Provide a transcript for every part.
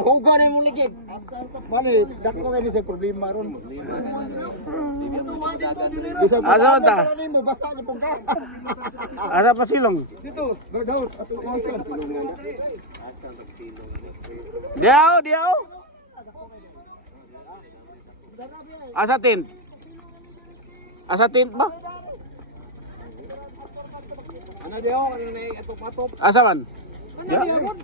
huga na mo ligid. Mani, dako kayo sa problema ron. Asa ta? Mo basta ni pong ka. Asa pa silong? Dito, guardhouse ato ocean. Diaw. Asa tint? Asa tint ba? Ano diyo, ano na atop-atop. Asa man? Ano diyo ron?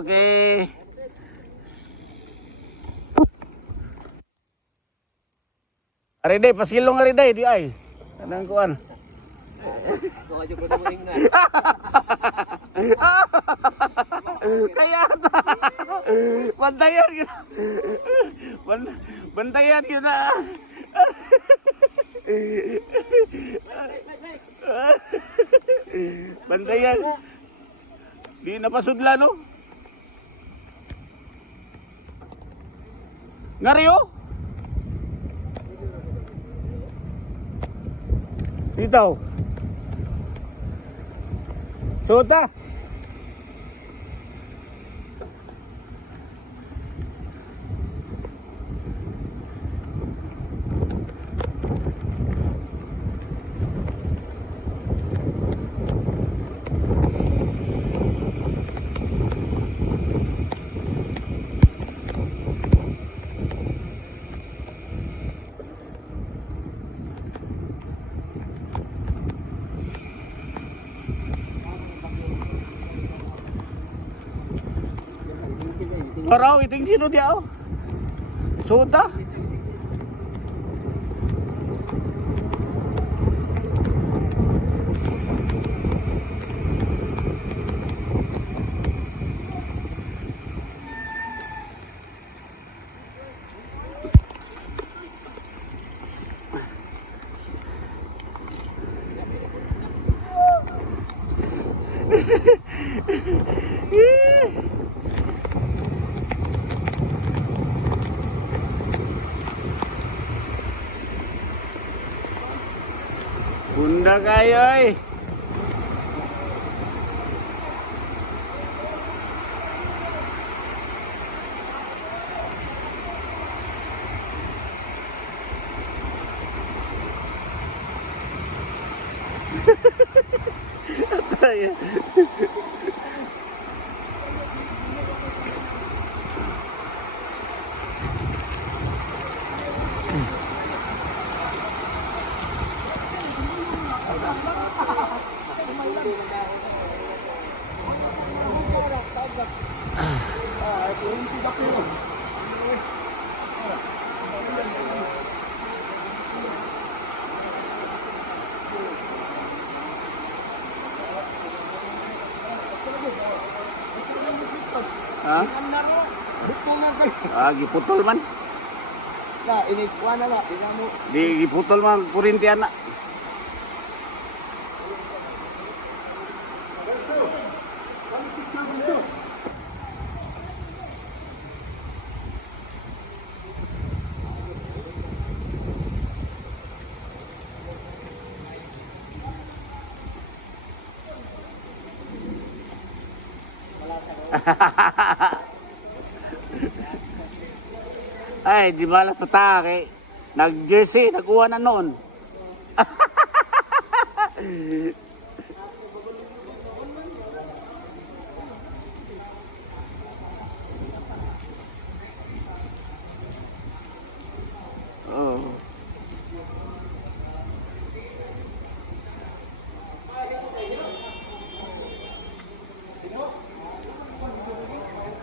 Okay. Ariday, pasilong ariday di ay. Anang kuan? Kuha ko na ring na. Kaya ta. Bantayan yun. Bantayan yun na. Bantayan. Di napasudla no? Ngariyo? Dito. Suta. Paraw iting sino dia oh. Suda. Bunda kayo ay. Ataya. Ha? Ah, giputol man. Na, inikwa na na, mo. Di giputol man kurintian na. Ay, di bala sa take. Nag-jersey, nakuha na noon. Oh.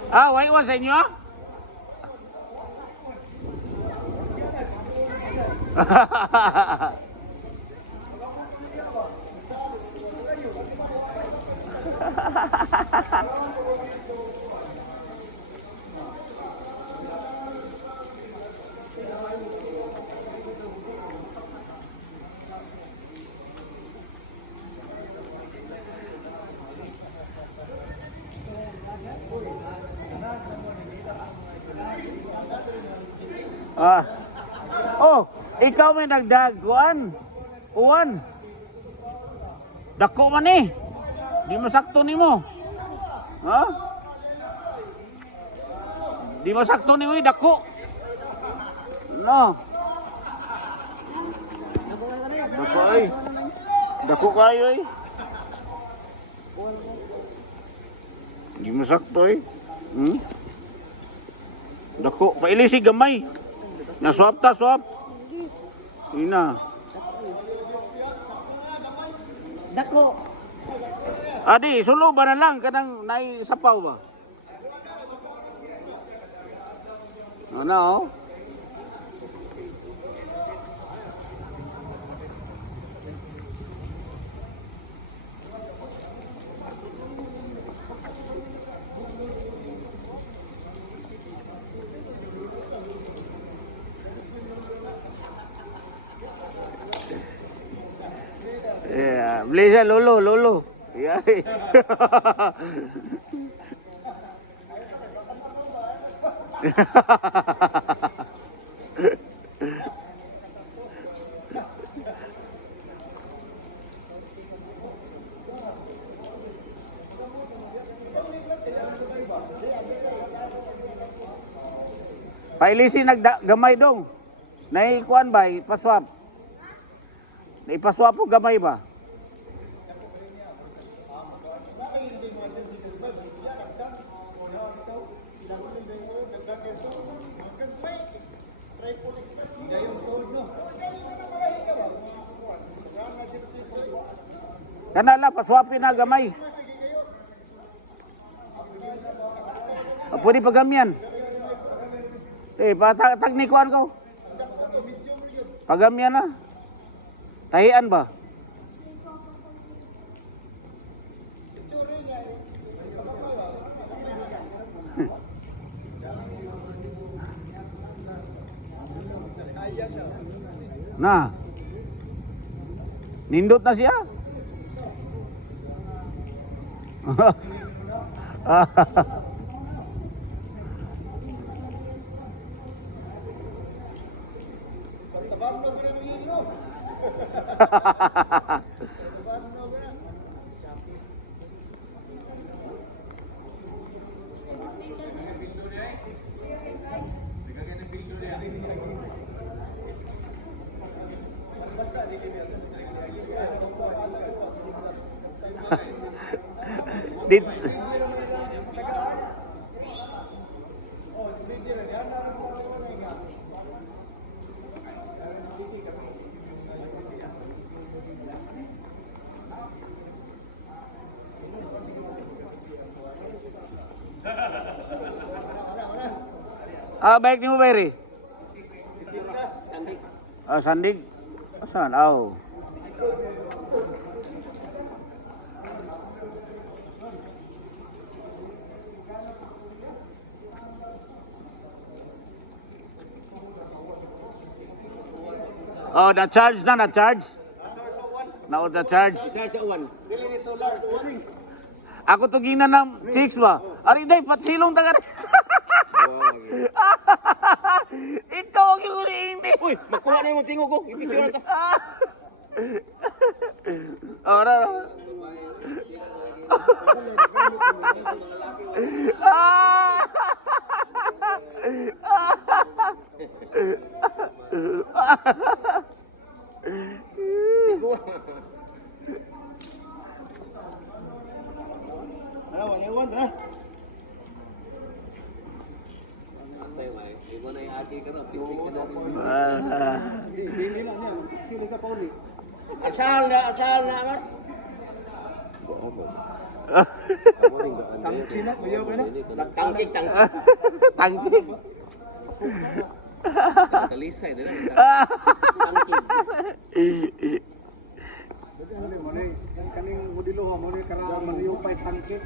Ah, wait, sa inyo? Ah. Oh, ikaw may nagdaguan. Uwan. Dako man eh. Di masakto nimo. Ha? Di masakto nimo eh, dako. No. Dako ay. Dako kayo eh. Di masakto eh. Hmm? Dako, pailisi gamay. Naswap ta, swap. Ina. Dako. Adi, sulo ba na lang kanang naisapaw ba? Ano? Oh? Yeah, beli siya lolo. Yeah. Pailisi naggamay dong. Naikuan ba ipaswap? Naipaswap po gamay ba? Kanala paswapin na gamay. Pwede pagamyan. Tagnikuan ko. Pagamyan na. Tahian ba? Nah. Nindot na siya. Dit baik ni mo Berry. Sandig. Asan? Aw. Oh, na-charge. Na-charge? Charge one. Ako tuginan ng 6 ba? Ari day, patsilong taga. Ito ang yung ini. Uy, makuha na yung tingog ko. Ipicture na ta. Ora. Ewan na. Iwan na yung agi ka na. Pisik ka na. Dili na niya. Sila sa pauli. Asal na amat. Tangki na, bayaw ka na. Tangkik. Tangkik. Kalisay na lang. Tangkik. Kaning modelo mo ni karang maniyo pa tangki.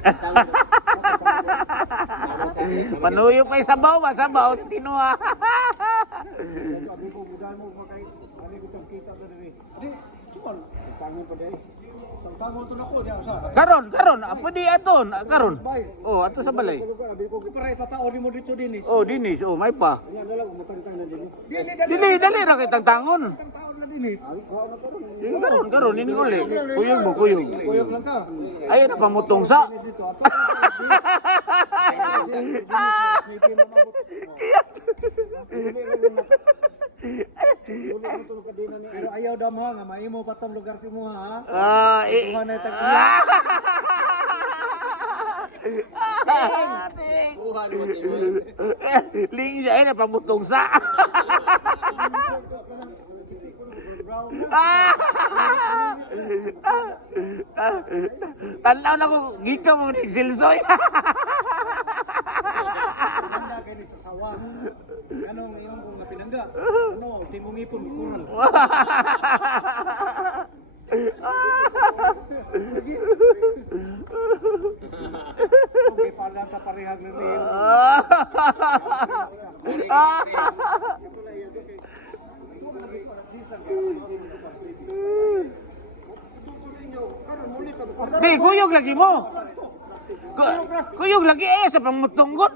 Manuyo pa sabaw ba? Sabaw, tinuha. Abi ko budan mo makay. Ani ko tang kita sa diri. Adi, suman tangon pa dai. Tamo to nako diya usa. Karon, pwede aton, karon. Oh, ato sa balay. Abi ko para ipataon mo dito dinis. Oh, dinis, oh, may pa. Nya dala umutang-tang na dinis. Dili ra kay tangtangon. Tang taon na dinis. Karon, ini uli. Kuyog. Kuyog lang ka. Ayun na pamutong sa. Dito ato. Pero ayaw daw mo nga maimo pa tong lugar si mo ha. Kuha na tag Kuha naman din mo. Ling siya na pamutong sa. Tanaw na ko gikaw mo ni Silsoy. pinangga kay ni sa sawas. Anong iyong kung mapinangga? Ano, timong ipon ikuran. Kung ipalan ta parehag na rin. Di, kuyog lagi mo. Kuyog lagi sa pamutunggot.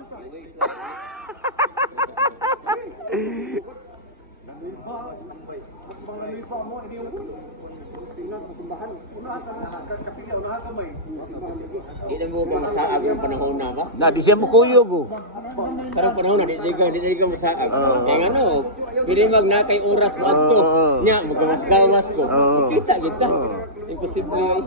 Di na mo masaag ng panahon na ba? Na, di siya mo kuyog oh. Karang panahon na, di ka masaag. Kaya nga no, pili magnakay oras mo ato. Nya, magamas-gamas ko. Kita kita. Imposible ay.